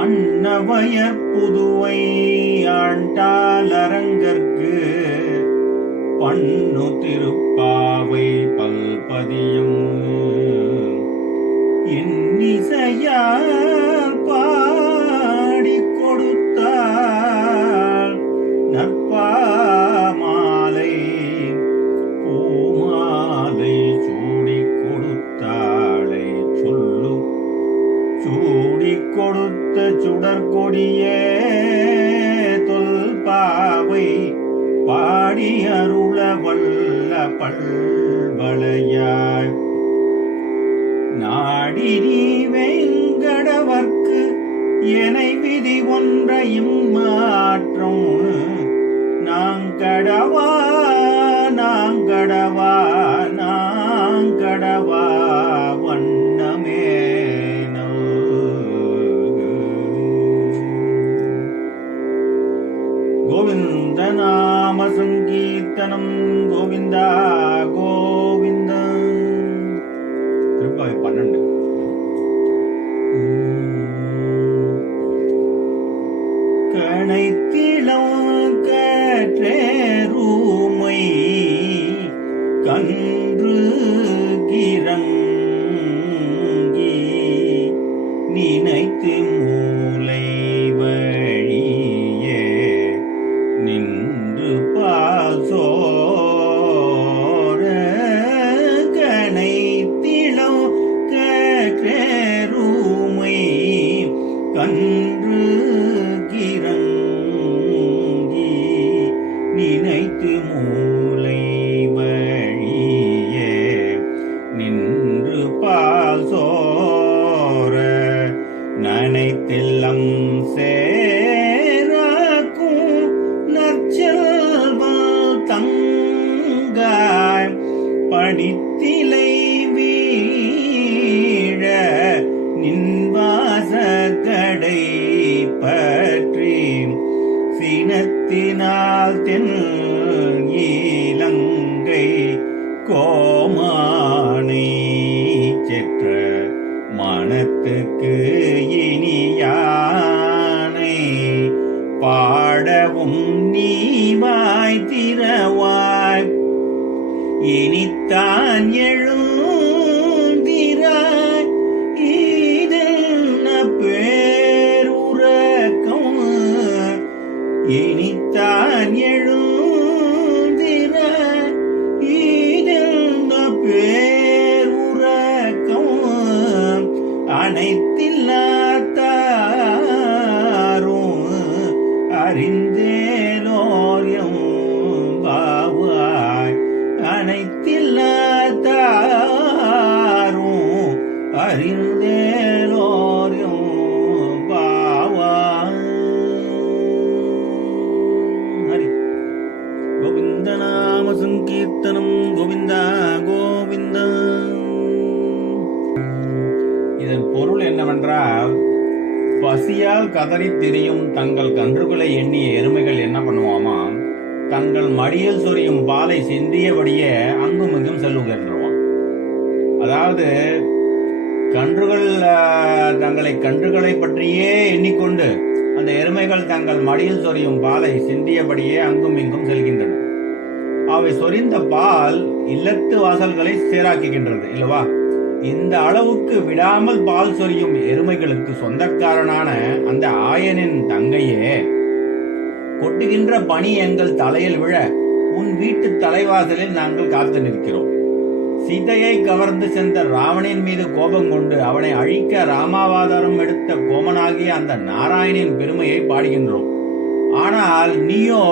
அன்னவயற் புதுவை ஆண்டாளரங்கற்கு பண்ணு திருப்பாவை பல்பதியும் இன்னிசையால் பாடிக் கொடுத்தாள் நற்பாமாலை பூமாலை சூடிக் கொடுத்தாளை சொல்லு சூடிக் கொடுத்த சுடற்கொடியே தொல்பாவை பாடி அருள வல்ல பல்வளையாய் நாடி நீ வெங்கடவர்க்கு எனை விதி ஒன்றையும் மாற்றும் நாங்கடவா நாங்கடவா நாங்கடவா வண்ணமே கோவிந்த நாம சங்கீர்த்தனம் கோவிந்தா கோவிந்த. திருப்பாவை 12. கணைத்திளம் கற்றேருமை கன்று கிறங்கி நினைத்து மூலை வழியே நின்று பாசோர கணைத்திளம் கற்றேருமை கன்று கிறங்கி நினைத்து மூலை வழியே நின்று பாசோர நனைத்தில்லம் சேராக்கும் நற்செல்வம் தங்காய் பணித்திலை வீழ நின்வாசகடை பற்றி சினத்தினால் தென் இலங்கை கோமானை செற்ற மனத்துக்கு இனியானை பாடவும் நீவாய் திறவாய் இனித்தான் எழுந்திராய் இதென்ன பேருறக்கம் இனித்தான் எழுந்திராய் இதென்ன பேருறக்கம் அனைத்தில்லாத்தாரும் அறிந்தேலோரியம் பாவாய் அனைத்தில்லாத்தாரும் அறிந்தேலோரியம் பாவாய். ஹரி கோவிந்த நாம சங்கீர்த்தனம் கோவிந்தா கோவிந்த. இதன் பொருள் என்னவென்றால், பசியால் கதறி திரியும் தங்கள் கன்றுகளை எண்ணிய எருமைகள் என்ன பண்ணுவாமா, தங்கள் மடியில் சொரியும் பாலை சிந்தியபடியே அங்கும் இங்கும் செல்லுகின்றவான். அதாவது கன்றுகள் கன்றுகளை பற்றியே எண்ணிக்கொண்டு அந்த எருமைகள் தங்கள் மடியில் சொரியும் பாலை சிந்தியபடியே அங்கும் இங்கும் செல்கின்றன. அவை சொரிந்த பால் இல்லத்து வாசல்களை சேராக்குகின்றது இல்லவா? இந்த அளவுக்கு விடாமல் பால் சொரியும் எருமைகளுக்கு சொந்தக்காரனான அந்த ஆயனின் தங்கையே, கொட்டுகின்ற பனி எங்கள் தலையில் விழ உன் வீட்டு தலைவாசலில் நாங்கள் காத்து நிற்கிறோம். சீதையை கவர்ந்து சென்ற ராவணின் மீது கோபம் கொண்டு அவனை அழிக்க ராமாவதாரம் எடுத்த கோமனாகிய அந்த நாராயணின் பெருமையை பாடுகின்றோம். ஆனால் நீயோ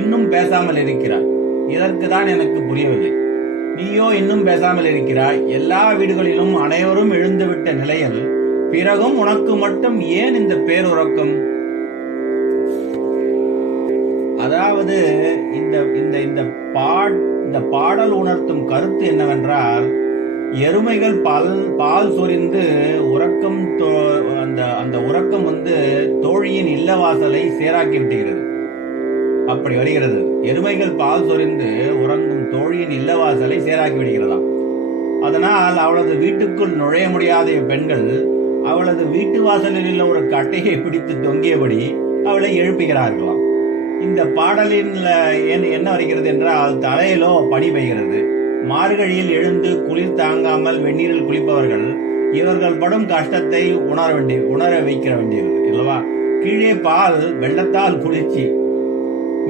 இன்னும் பேசாமல் இருக்கிறாய். இதற்கு தான் எனக்கு புரியவில்லை. நீயோ இன்னும் பேசாமல் இருக்கிறாய். எல்லா வீடுகளிலும் அனைவரும் எழுந்துவிட்ட நிலையில் பிறகும் உனக்கு மட்டும் ஏன் இந்த பேருறக்கம்? அதாவது இந்த பாடல் உணர்த்தும் கருத்து என்னவென்றால், எருமைகள் பால் சொரிந்து உறக்கம் அந்த உறக்கம் தோழியின் இல்லவாசலை சேராக்கி விட்டுகிறது. அப்படி வருகிறது. எருமைகள் பால் சொரிந்து உறங்கும் தோழியின் இல்லவாசலை சேராக்கி விடுகிறதாம். அதனால் அவளது வீட்டுக்குள் நுழைய முடியாத பெண்கள் அவளது வீட்டு வாசலில் உள்ள ஒரு கட்டையை பிடித்து தொங்கியபடி அவளை எழுப்புகிறார்களாம். இந்த பாடலின் என்ன வருகிறது என்றால், தலையிலோ பனி பெய்கிறது. மார்கழியில் எழுந்து குளிர் தாங்காமல் வெந்நீரில் குளிப்பவர்கள் இவர்கள் படும் கஷ்டத்தை உணர வைக்க வேண்டியது இல்லவா? கீழே பால் வெள்ளத்தால் குளிர்ச்சி,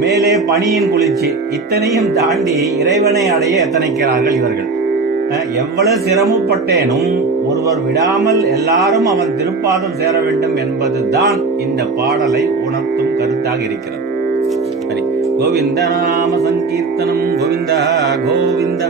மேலே பனியின் குளிர்ச்சி, இத்தனையும் தாண்டி இறைவனை அடைய எத்தனைக்கிறார்கள் இவர்கள். எவ்வளவு சிரமப்பட்டேனும் ஒருவர் விடாமல் எல்லாரும் அவன் திருப்பாதம் சேர வேண்டும் என்பதுதான் இந்த பாடலை உணர்த்தும் கருத்தாக இருக்கிறது. சரி, கோவிந்த நாம சங்கீர்த்தனம் கோவிந்தா கோவிந்தா.